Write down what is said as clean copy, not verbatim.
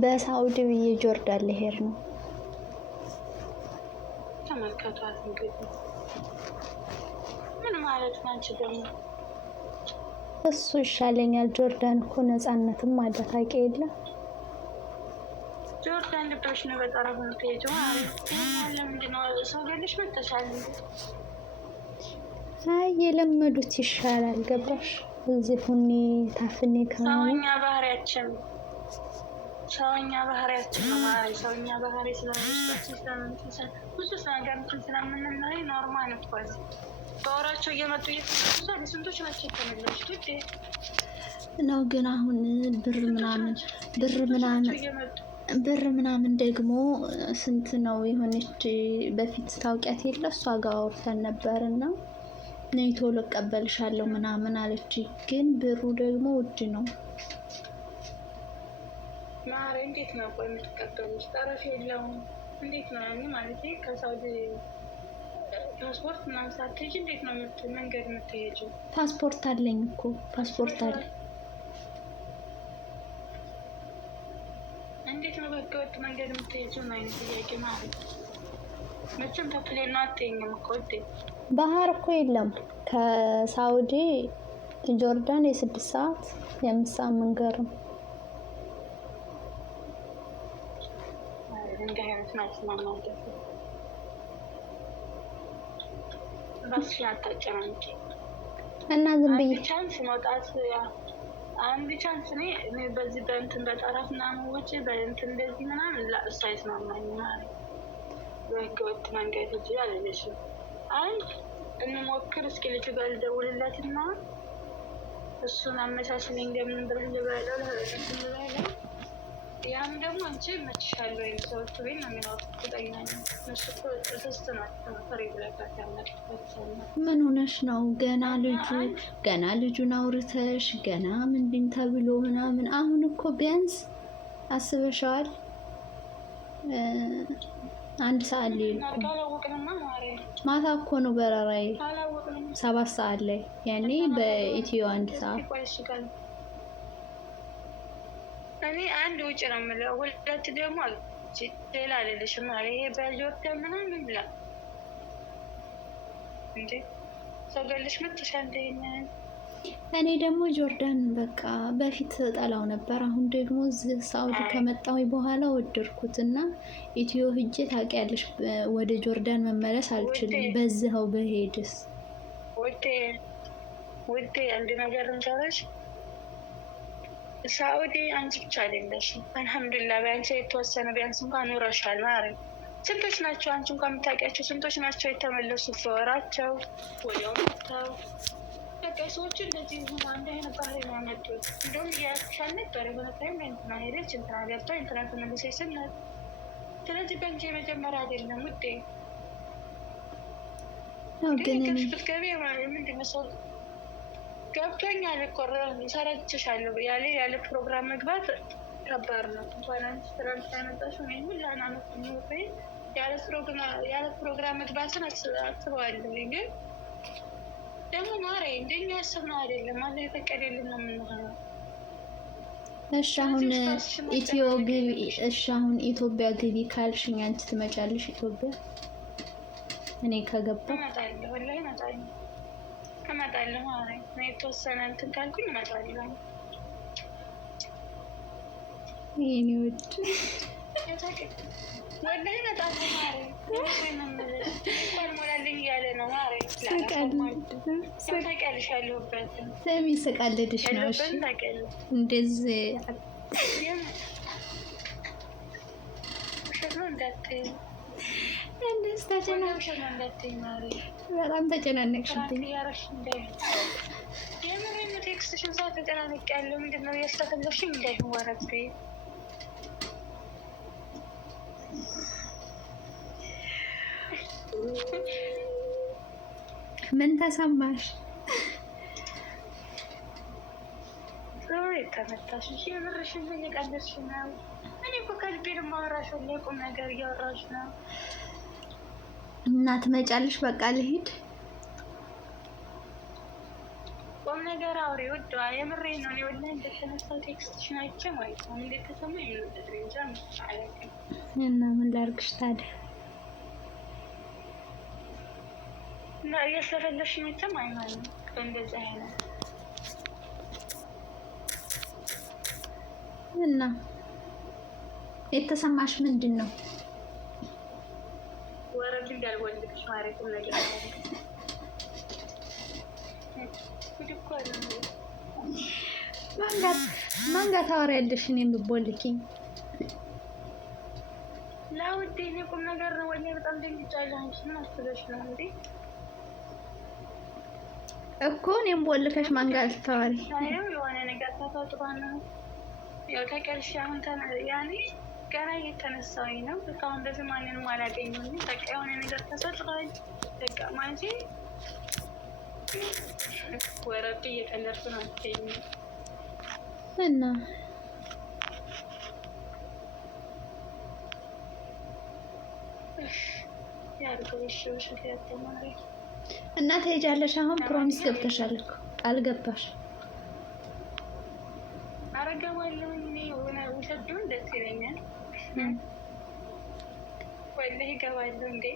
በሳውዲ ብዬ ጆርዳን ልሄድ ነው። ተመልከቷት እንግዲህ ምን ማለት ነው? አንቺ ደግሞ እሱ ይሻለኛል። ጆርዳን እኮ ነፃነትም አለ ታውቂ የለ። ጆርዳን ልብሽ ነው በጠረፍ የምትሄጂው ማለት ያለ ምንድን ነው? ሰው ገለሽ መተሻል እንዴ? አይ የለመዱት ይሻላል። ገባሽ? እዚህ ሁኒ ታፍኔ ከሆነ ሰውኛ ባህሪያችን ነው ማለት ሰውኛ ባህሪ ስለምንሰጥ ብዙ ነገሮችን ስለምንናይ ኖርማል ነው። በወራቸው እየመጡ እየተሰሩ ስንቶች ናቸው የተመለሱት ውዴ ነው። ግን አሁን ብር ምናምን ደግሞ ስንት ነው የሆነች በፊት ታውቂያት የለ እሷ ጋር አውርተን ነበርና ነይ ቶሎ እቀበልሻለሁ ምናምን አለች። ግን ብሩ ደግሞ ውድ ነው። ማረ እንዴት ነው ቆይ የምትቀበሉት? ጠረፍ የለውም። እንዴት ነው ያኔ ማለት ከሳውዲ ፓስፖርት ምናምን ሳትሄጂ እንዴት ነው መንገድ የምትሄጂው? ፓስፖርት አለኝ እኮ ፓስፖርት አለ። እንዴት ነው በህገወጥ መንገድ የምትሄጂው? ምን አይነት ጥያቄ ማለት መቼም ተፕሌን ነው አትይኝም እኮ ውዴ። ባህር እኮ የለም። ከሳውዲ ጆርዳን የ6 ሰዓት የ5 ሰዓት መንገድ ነው። እንዲህ አይነት ማለት ነው ራስሽን አታጨናንቂ እና ዝም ብዬ ቻንስ መውጣት አንድ ቻንስ እኔ በዚህ በእንትን በጠረፍ ምናምን ውጪ በእንትን እንደዚህ ምናምን ላሳይት ነው ማለት በህገወጥ መንገድ እንጂ አልልሽም። አንድ እንሞክር እስኪ ልጁ ጋር ልደውልለትና እሱን አመቻችልኝ እንደምን ብለህ ልበለው ለበለው። ያም ደግሞ አንቺ መችሻለሁ ወይም ሰዎቹ ቤት ነው የሚኖሩት ቁጠኛ ነው። እነሱ እኮ ተስት ናቸው ፍሬ ብለካት ያመጣቸው። ምን ሆነሽ ነው? ገና ልጁን አውርተሽ ገና ምንድን ተብሎ ምናምን። አሁን እኮ ቢያንስ አስበሻዋል? 1 ሰዓት ላይ ማታ እኮ ነው በረራዬ 7 ሰዓት ላይ ያኔ በኢትዮ 1 ሰዓት። እኔ አንድ ውጭ ነው የምለው፣ ሁለት ደግሞ ሌላ አይደለሽም ማለት ይሄ በጆርዳን ምናምን ብላ እንዴ ሰው ገልሽ መጥተሻል እንዴ? እኔ ደግሞ ጆርዳን በቃ በፊት ጠላው ነበር። አሁን ደግሞ ሳውዲ ከመጣሁ በኋላ ወደድኩትና ኢትዮ ሂጄ ታውቂያለሽ፣ ወደ ጆርዳን መመለስ አልችልም። በዛው በሄድስ ውዴ አንድ ነገር እንሰራሽ። ሳኡዲ አንቺ ብቻ አይደለሽም። አልሐምዱሊላህ ቢያንስ የተወሰነ ቢያንስ እንኳን ኑረሻል ማለት ስንቶች ናቸው አንቺ እንኳን የምታውቂያቸው ስንቶች ናቸው የተመለሱት በወራቸው ወዲያው መጥተው በቃ ሰዎቹ እንደዚህ ሆነ አንድ አይነት ባህሪ ነው ያመጡት። እንደውም እያሻል ነበር የሆነ ታይም እንትና ሄደች እንትና ገብታ እንትና ተመለሰች ስናት። ስለዚህ በእንጂ የመጀመሪያ አይደለም ውዴ። ግን ብትገቢ ምንድን ነው ሰው ገብቶኛል እኮ ሰረችሻለሁ ያለ ፕሮግራም መግባት ከባድ ነው። እንኳን አንቺ ትራንስ ያመጣሽው ነው ሁላ አመት ነው ያለ ፕሮግራም መግባትን አስበዋለሁ። ግን ደግሞ ማሬ እንደኛ ያሰብነው አይደለም ማለት የፈቀደልን ነው የምንሆነው። እሺ አሁን ኢትዮጵያ ግቢ ካልሽኝ አንቺ ትመጫለሽ ኢትዮጵያ? እኔ ከገባሁ እመጣለሁ፣ ወላሂ እመጣለሁ ማለት ነው። የተወሰነ እንትን ካልኩኝ እመጣለሁ። የእኔ ውድ ወላሂ እመጣለሁ ማለት እንኳን ሞላልኝ እያለ ነው ማለት ታውቂያለሽ ያለሁበትን ሰሚ ስቀልድሽ ነው። እሺ እንደዚህ እንዳትዪ እንደዚህ በጣም ተጨናነቅሽብኝ። የምሬን ቴክስትሽን ሰዓት ተጨናነቅ ያለው ምንድን ነው እያስተፈለሽኝ እንዳይሆን ወረቤ ምን ተሰማሽ? ተመታሽ? የምርሽን እየቀለድሽ ነው? እኔ እኮ ከልቤ ነው የማወራሽ። ወላሂ ቁም ነገር እያወራሽ ነው። እና ትመጫለሽ? በቃ ልሂድ። ቁም ነገር አውሪ ወደዋ የምሬ ነው። እኔ ወላሂ እንደተነሳው ቴክስትሽን አይቼ ማለት ነው እንዴት ተሰማኝ የምንጠጥር እንጃ አላውቅም። እና ምን ላድርግሽ ታዲያ? እና እያስለፈለሽ መቼም አይሆንም በእንደዚህ አይነት እና የተሰማሽ ምንድን ነው? ወረድ እንዳልወልድሽ ማለት ነው ነገር ማን ጋር ታወሪያለሽ? እኔ የምቦልኪኝ ለውዴ እኔ ቁም ነገር ነው። ወላሂ በጣም ደንግጫለሁ። አንቺ ምን አስበሽ ነው እንዴ? እኮ እኔም ቦልከሽ ማን ጋር ልታወሪ? ሳይው የሆነ ነገር ተፈጥሮ ነው። ያው ተቀልሽ አሁን ያኔ ገና እየተነሳሁኝ ነው። እስካሁን በዚህ ማንንም አላገኘሁም። በቃ የሆነ ነገር ተፈጥሯል። በቃ ማንቺ ወረድ እየቀለድኩ ነው አትይኝ እና እና ትሄጃለሽ አሁን? ፕሮሚስ ገብተሻል እኮ ቃል ገባሽ። አረገዋለሁ እኔ ውሰዱን ደስ ይለኛል። ወላሂ እገባለሁ እንዴ